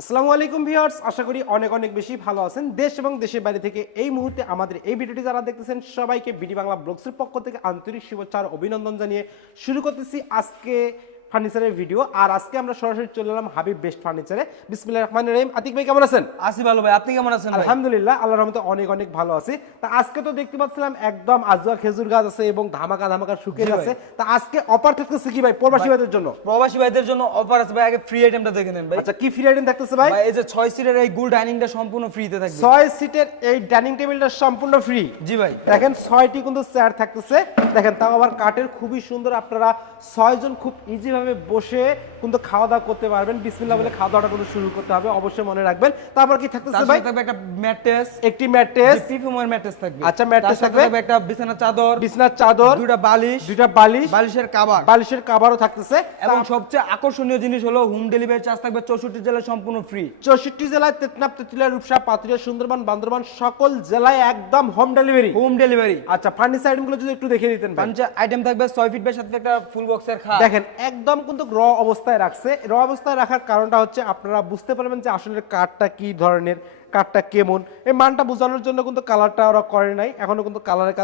আসসালামু আলাইকুম ভিউয়ার্স, আশা করি অনেক অনেক বেশি ভালো আছেন। দেশ এবং দেশের বাইরে থেকে এই মুহূর্তে আমাদের এই ভিডিওটি যারা দেখতেছেন সবাইকে বিডি বাংলা ব্লগসের পক্ষ থেকে আন্তরিক শুভেচ্ছা আর অভিনন্দন জানিয়ে শুরু করতেছি আজকে ফার্নিচারের ভিডিও। আর আজকে আমরা সরাসরি চলে এলাম হাবিব বেস্ট ফার্নিচারে। বিসমিল্লাহির রহমানির রহিম। আতিক ভাই কেমন আছেন? আসি ভালো ভাই, আপনি কেমন আছেন? আলহামদুলিল্লাহ, আল্লাহর রহমতে অনেক অনেক ভালো আছি। তা আজকে তো দেখতে পাচ্ছিলাম একদম আজওয়া খেজুর গাছ আছে এবং ধামাকা ধামাকা শুকিয়ে আছে। তা আজকে অফার থাকতেছে কি ভাই প্রবাসী ভাইদের জন্য? প্রবাসী ভাইদের জন্য অফার আছে ভাই, আগে ফ্রি আইটেমটা দেখে নেন ভাই। আচ্ছা, কি ফ্রি আইটেম থাকতেছে ভাই? ভাই এই যে 6 সিটের এই গুল ডাইনিংটা সম্পূর্ণ ফ্রিতে থাকবে। 6 সিটের এই ডাইনিং টেবিলটা সম্পূর্ণ ফ্রি। জি ভাই, দেখেন 6টি কিন্তু চেয়ার থাকতেছে, দেখেন তাও আবার কাঠের, খুবই সুন্দর। আপনারা 6 জন খুব ইজি ভাবে বসে কিন্তু খাওয়া দাওয়া করতে পারবেন। বিসমিল্লাহ বলে খাওয়া দাওয়াটা কিন্তু শুরু করতে হবে, অবশ্যই মনে রাখবেন। তারপর কি থাকতেছে তার ভাই? সাথে থাকবে একটা ম্যাট্রেস, একটি ম্যাট্রেস, পিফিউমের ম্যাট্রেস থাকবে। আচ্ছা, ম্যাট্রেস থাকবে, একটা বিছানার চাদর, বিছানার চাদর, দুটো বালিশ, বালিশের কভার, বালিশের কভারও থাকতেছে। এবং সবচেয়ে আকর্ষণীয় জিনিস হলো হোম ডেলিভারি চার্জ থাকবে 64 জেলায় সম্পূর্ণ ফ্রি। 64 জেলায় তেতনাপ, তেতুলিয়া, রূপসা, পাতুরিয়া, সুন্দরবন, বান্দরবান সকল জেলায় একদম হোম ডেলিভারি। Home delivery. আচ্ছা, ফার্নিচার আইটেমগুলো যদি একটু দেখিয়ে দিতেন ভাই। ফার্নিচার আইটেম থাকবে 6 ফিট বাই 7 ফিট একটা ফুল বক্সের খাট। দেখেন একদম কিন্তু র অবস্থায় রাখছে। র অবস্থায় রাখার কারণটা হচ্ছে আপনারা বুঝতে পারবেন যে আসলে কাঠটা কি ধরনের, কাঠটা কেমন, এই মানটা বোঝানোর জন্য কিন্তু কালারটা ওরা করে নাই, এখনো কিন্তু কালারের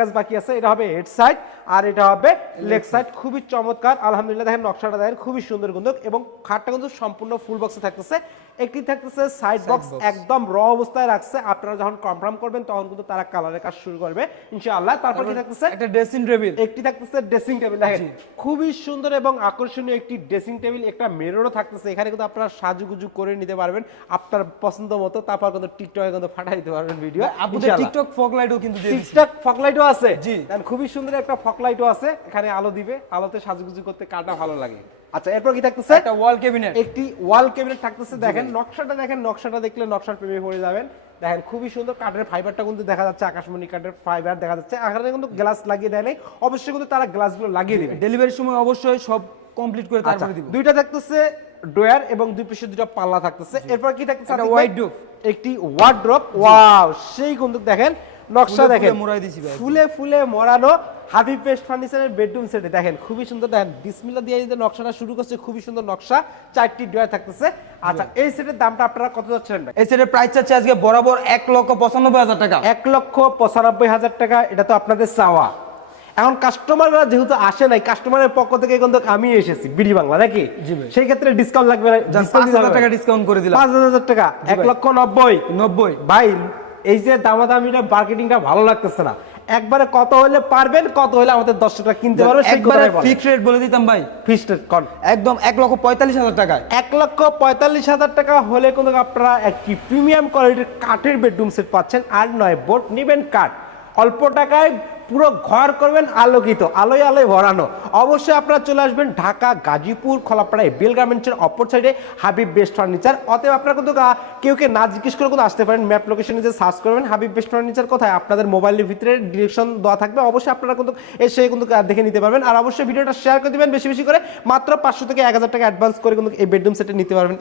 কাজ বাকি আছে। এটা হবে হেড সাইড আর এটা হবে লেগ সাইড, খুবই চমৎকার। আলহামদুলিল্লাহ, দেখেন নকশাটা দেখেন খুবই সুন্দর কিন্তু, এবং খাটটা কিন্তু সম্পূর্ণ ফুল বক্সে থাকতেছে। একটি থাকতেছে সাইড বক্স, একদম র অবস্থায় রাখছে। আপনারা যখন কনফার্ম করবেন তখন কিন্তু তারা কালারের কাজ শুরু করবে ইনশাআল্লাহ। তারপর কি থাকতেছে? একটা ড্রেসিং টেবিল। একটি থাকতেছে ড্রেসিং টেবিল, দেখেন খুবই সুন্দর এবং আকর্ষণীয় একটি ড্রেসিং টেবিল। একটা মিররও থাকতেছে, এখানে কিন্তু আপনারা সাজুগুজু করে নিতে পারবেন আপনার পছন্দ মতো। তারপর কিন্তু টিকটকে কিন্তু ফাটাই দিতে পারবেন ভিডিও। আপনাদের টিকটক ফগ লাইটও কিন্তু দিয়ে দিচ্ছি। টিকটক ফগ লাইটও আছে। জি, খুবই সুন্দর একটা ফগ লাইটও আছে, এখানে আলো দিবে, আলোতে সাজুগুজু করতে কাটা ভালো লাগে। আচ্ছা, এরপর কি থাকতেছে? একটা ওয়াল ক্যাবিনেট। একটি ওয়াল ক্যাবিনেট থাকতেছে। দেখেন নকশাটা, দেখেন নকশাটা দেখলে নকশার প্রেমে পড়ে যাবেন। দেখেন খুবই সুন্দর, কাঠের ফাইবারটা কিন্তু দেখা যাচ্ছে, আকাশমণি কাঠের ফাইবার দেখা যাচ্ছে। এখানে কিন্তু গ্লাস লাগিয়ে দেয় নাই, অবশ্যই কিন্তু তারা গ্লাসগুলো লাগিয়ে দিবে। ডেলিভারির সময় অবশ্যই সব কমপ্লিট করে তারপরে দিব। দুইটা থাকতেছে ড্রয়ার এবং দুই পাশে দুটো পাল্লা থাকতেছে। এরপর কি থাকতেছে? একটা ওয়ার্ডরোব। একটি ওয়ার্ডরোব। ওয়াও, সেই কিন্তু দেখেন নকশা দেখেন মোড়াই দিছি ভাই, ফুলে ফুলে মোড়ানো হাবিব বেস্ট ফার্নিচারের বেডরুম সেটে দেখেন খুবই সুন্দর। দেখেন বিসমিল্লাহ দিয়ে যে নকশাটা শুরু করছে, খুবই সুন্দর নকশা, 4টি ড্রয়ার থাকতেছে। আচ্ছা, এই সেটের দামটা আপনারা কত যাচ্ছেন ভাই? এই সেটের প্রাইস চাচ্ছে আজকে বরাবর 1,95,000 টাকা। 1,95,000 টাকা। এটা তো আপনাদের চাওয়া। এখন কাস্টমাররা যেহেতু আসে নাই, কাস্টমারের পক্ষ থেকে কিন্তু আমি এসেছি বিডি বাংলা, নাকি? সেই ক্ষেত্রে ডিসকাউন্ট লাগবে, 5,000 টাকা ডিসকাউন্ট করে দিলাম। 5,000 টাকা, 1,90,000 ভাই। এই যে দামাদামিটা, মার্কেটিংটা ভালো লাগতেছে না। একবারে কত হলে পারবেন, কত হলে আমাদের দর্শকরা কিনতে পারবে, একবারে ফিক্সড রেট বলে দিতাম ভাই। ফিক্সড রেট কোন? একদম 1,45,000 টাকা। 1,45,000 টাকা হলে কিন্তু আপনারা একটি প্রিমিয়াম কোয়ালিটির কাঠের বেডরুম সেট পাচ্ছেন। আর নয়, বোর্ড নিবেন কাঠ, অল্প টাকায় পুরো ঘর করবেন আলোকিত, আলোয় আলোয় ভরানো। অবশ্যই আপনারা চলে আসবেন ঢাকা গাজীপুর খোলাপাড়ায় বেল গার্মেন্টসের অপর সাইডে হাবিব বেস্ট ফার্নিচার। অতএব আপনারা কিন্তু কেউকে না জিজ্ঞেস করে কিন্তু আসতে পারেন। ম্যাপ লোকেশনে যে সার্চ করবেন হাবিব বেস্ট ফার্নিচার কোথায়, আপনাদের মোবাইলের ভিতরে ডিরেকশন দেওয়া থাকবে। অবশ্যই আপনারা কিন্তু এসে কিন্তু দেখে নিতে পারবেন। আর অবশ্যই ভিডিওটা শেয়ার করে দিবেন বেশি বেশি করে। মাত্র 500 থেকে 1,000 টাকা অ্যাডভান্স করে কিন্তু এই বেডরুম সেটে নিতে পারবেন।